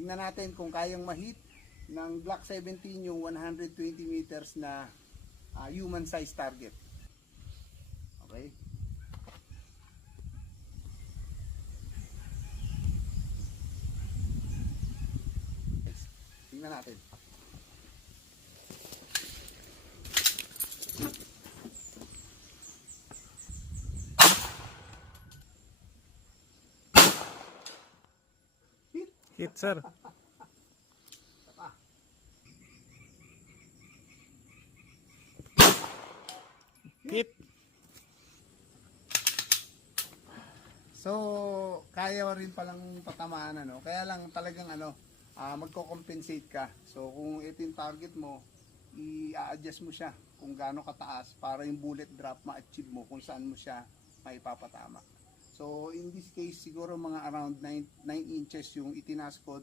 tingnan natin kung kayang ma-hit ng Glock 17 yung 120 meters na human size target. Okay? Tingnan natin. Hit, sir. Hit. So, kaya rin palang patamaan, ano? Kaya lang talagang magko-compensate ka. So, kung ito yung target mo, i-adjust mo siya kung gaano kataas para yung bullet drop ma-achieve mo kung saan mo siya maipapatama. So, in this case, siguro mga around 9 inches yung itinaas ko